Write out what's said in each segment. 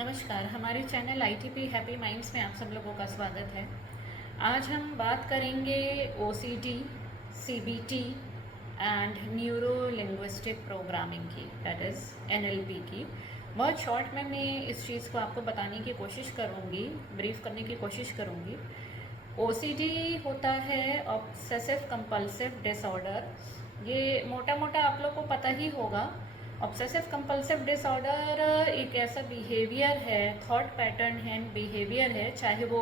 नमस्कार, हमारे channel ITP happy minds में आप सब लोगों का स्वागत है। आज हम बात करेंगे OCD, CBT and neuro linguistic programming की, दैट इज़ एनएलपी की। बहुत शॉर्ट में मैं इस चीज़ को आपको बताने की कोशिश करूँगी, ब्रीफ करने की कोशिश करूँगी। ओसीडी होता है ऑब्सेसिव कंपल्सिव डिसऑर्डर। ये मोटा मोटा आप लोग को पता ही होगा। ऑब्सेसिव कंपल्सिव डिसऑर्डर एक ऐसा बिहेवियर है, थॉट पैटर्न है, बिहेवियर है, चाहे वो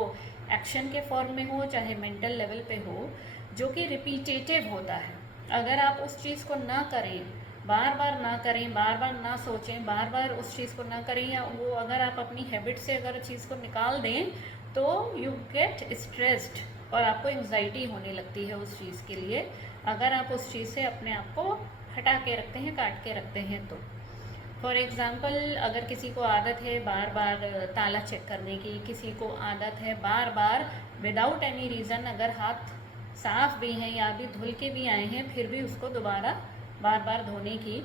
एक्शन के फॉर्म में हो चाहे मेंटल लेवल पे हो, जो कि रिपीटेटिव होता है। अगर आप उस चीज़ को ना करें, बार बार ना करें, बार बार ना सोचें, बार बार उस चीज़ को ना करें, या वो अगर आप अपनी हैबिट से अगर चीज़ को निकाल दें तो यू गेट स्ट्रेस्ड और आपको एंग्जाइटी होने लगती है उस चीज़ के लिए, अगर आप उस चीज़ से अपने आप को हटा के रखते हैं, काट के रखते हैं तो। फॉर एग्ज़ाम्पल, अगर किसी को आदत है बार बार ताला चेक करने की, किसी को आदत है बार बार विदाउट एनी रीज़न, अगर हाथ साफ भी हैं या भी धुल के भी आए हैं फिर भी उसको दोबारा बार बार धोने की,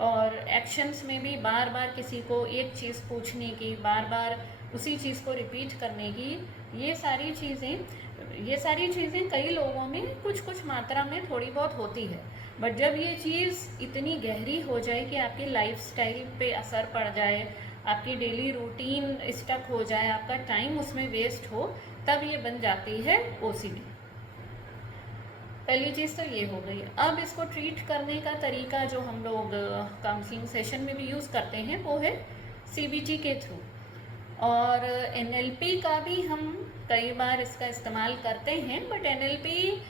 और एक्शंस में भी बार बार किसी को एक चीज़ पूछने की, बार बार उसी चीज़ को रिपीट करने की, ये सारी चीज़ें कई लोगों में कुछ कुछ मात्रा में थोड़ी बहुत होती है। बट जब ये चीज़ इतनी गहरी हो जाए कि आपकी लाइफस्टाइल पे असर पड़ जाए, आपकी डेली रूटीन स्टक हो जाए, आपका टाइम उसमें वेस्ट हो, तब ये बन जाती है ओसीडी। पहली चीज़ तो ये हो गई। अब इसको ट्रीट करने का तरीका जो हम लोग काउंसलिंग सेशन में भी यूज़ करते हैं वो है सीबीटी के थ्रू, और एनएलपी का भी हम कई बार इसका इस्तेमाल करते हैं। बट एनएलपी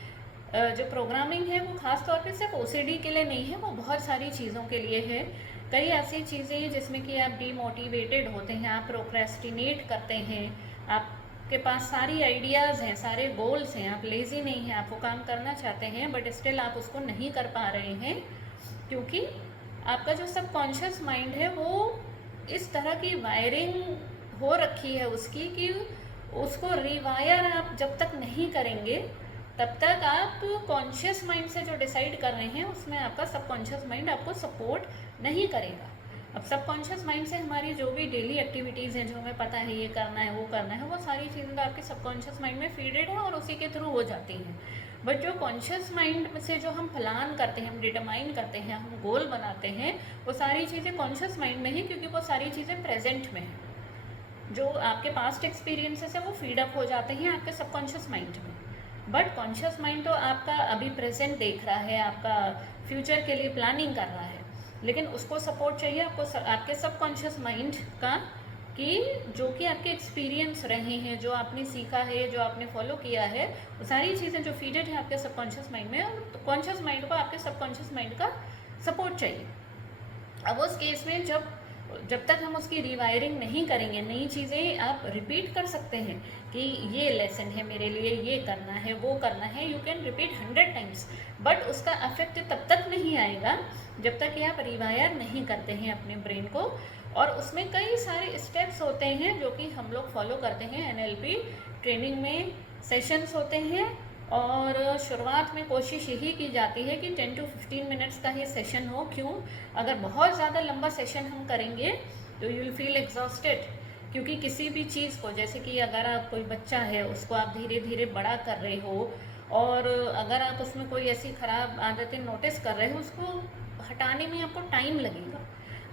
जो प्रोग्रामिंग है वो ख़ास तौर पे सिर्फ ओसीडी के लिए नहीं है, वो बहुत सारी चीज़ों के लिए है। कई ऐसी चीज़ें जिसमें कि आप डीमोटिवेटेड होते हैं, आप प्रोक्रेस्टिनेट करते हैं, आपके पास सारी आइडियाज़ हैं, सारे गोल्स हैं, आप लेज़ी नहीं हैं, आप वो काम करना चाहते हैं बट स्टिल आप उसको नहीं कर पा रहे हैं, क्योंकि आपका जो सबकॉन्शियस माइंड है वो इस तरह की वायरिंग हो रखी है उसकी कि उसको रिवायर आप जब तक नहीं करेंगे तब तक आप कॉन्शियस माइंड से जो डिसाइड कर रहे हैं उसमें आपका सबकॉन्शियस माइंड आपको सपोर्ट नहीं करेगा। अब सबकॉन्शियस माइंड से हमारी जो भी डेली एक्टिविटीज़ हैं, जो हमें पता है ये करना है वो करना है, वो सारी चीज़ें तो आपके सबकॉन्शियस माइंड में फीडेड है और उसी के थ्रू हो जाती हैं। बट जो कॉन्शियस माइंड से जो हम प्लान करते हैं, हम डिटरमाइन करते हैं, हम गोल बनाते हैं, वो सारी चीज़ें कॉन्शियस माइंड में ही, क्योंकि वो सारी चीज़ें प्रेजेंट में हैं। जो आपके पास्ट एक्सपीरियंसेस है वो फीडअप हो जाते हैं आपके सबकॉन्शियस माइंड में। बट कॉन्शियस माइंड तो आपका अभी प्रेजेंट देख रहा है, आपका फ्यूचर के लिए प्लानिंग कर रहा है, लेकिन उसको सपोर्ट चाहिए आपको आपके सबकॉन्शियस माइंड का, कि जो कि आपके एक्सपीरियंस रहे हैं, जो आपने सीखा है, जो आपने फॉलो किया है, वो सारी चीज़ें जो फीडेड है आपके सबकॉन्शियस माइंड में, और कॉन्शियस माइंड को आपके सबकॉन्शियस माइंड का सपोर्ट चाहिए। अब उस केस में जब तक हम उसकी रिवायरिंग नहीं करेंगे, नई चीज़ें आप रिपीट कर सकते हैं कि ये लेसन है मेरे लिए, ये करना है, वो करना है, you can repeat 100 times, but उसका इफेक्ट तब तक नहीं आएगा जब तक कि आप रिवायर नहीं करते हैं अपने ब्रेन को। और उसमें कई सारे स्टेप्स होते हैं जो कि हम लोग फॉलो करते हैं एनएलपी ट्रेनिंग में, सेशंस होते हैं, और शुरुआत में कोशिश यही की जाती है कि 10 to 15 मिनट्स का ही सेशन हो। क्यों? अगर बहुत ज़्यादा लंबा सेशन हम करेंगे तो यू विल फील एग्जॉस्टेड, क्योंकि किसी भी चीज़ को, जैसे कि अगर आप कोई बच्चा है उसको आप धीरे धीरे बड़ा कर रहे हो, और अगर आप उसमें कोई ऐसी ख़राब आदतें नोटिस कर रहे हो, उसको हटाने में आपको टाइम लगेगा।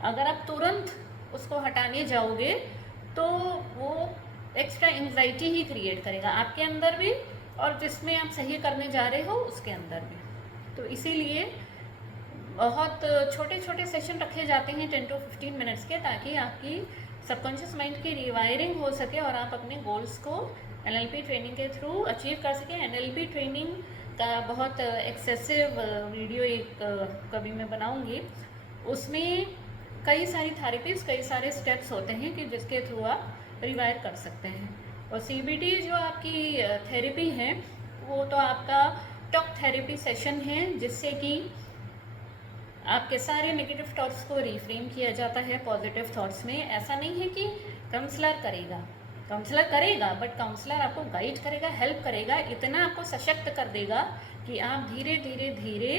अगर आप तुरंत उसको हटाने जाओगे तो वो एक्स्ट्रा एंग्जाइटी ही क्रिएट करेगा आपके अंदर भी, और जिसमें आप सही करने जा रहे हो उसके अंदर भी। तो इसीलिए बहुत छोटे छोटे सेशन रखे जाते हैं 10 to 15 मिनट्स के, ताकि आपकी सबकॉन्शियस माइंड की रिवायरिंग हो सके और आप अपने गोल्स को एनएलपी ट्रेनिंग के थ्रू अचीव कर सकें। एनएलपी ट्रेनिंग का बहुत एक्सेसिव वीडियो कभी मैं बनाऊंगी, उसमें कई सारी थेरेपीज, कई सारे स्टेप्स होते हैं कि जिसके थ्रू आप रिवायर कर सकते हैं। और सीबीटी जो आपकी थेरेपी है वो तो आपका टॉक थेरेपी सेशन है, जिससे कि आपके सारे नेगेटिव थॉट्स को रिफ्रेम किया जाता है पॉजिटिव थॉट्स में। ऐसा नहीं है कि काउंसलर करेगा बट काउंसलर आपको गाइड करेगा, हेल्प करेगा, इतना आपको सशक्त कर देगा कि आप धीरे धीरे धीरे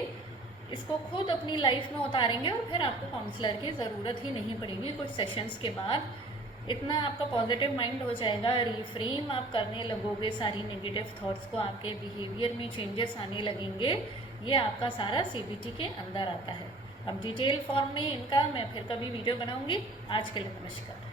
इसको खुद अपनी लाइफ में उतारेंगे, और फिर आपको काउंसलर की ज़रूरत ही नहीं पड़ेगी कुछ सेशंस के बाद। इतना आपका पॉजिटिव माइंड हो जाएगा, रिफ्रेम आप करने लगोगे सारी नेगेटिव थॉट्स को, आपके बिहेवियर में चेंजेस आने लगेंगे। ये आपका सारा CBT के अंदर आता है। अब डिटेल फॉर्म में इनका मैं फिर कभी वीडियो बनाऊंगी। आज के लिए नमस्कार।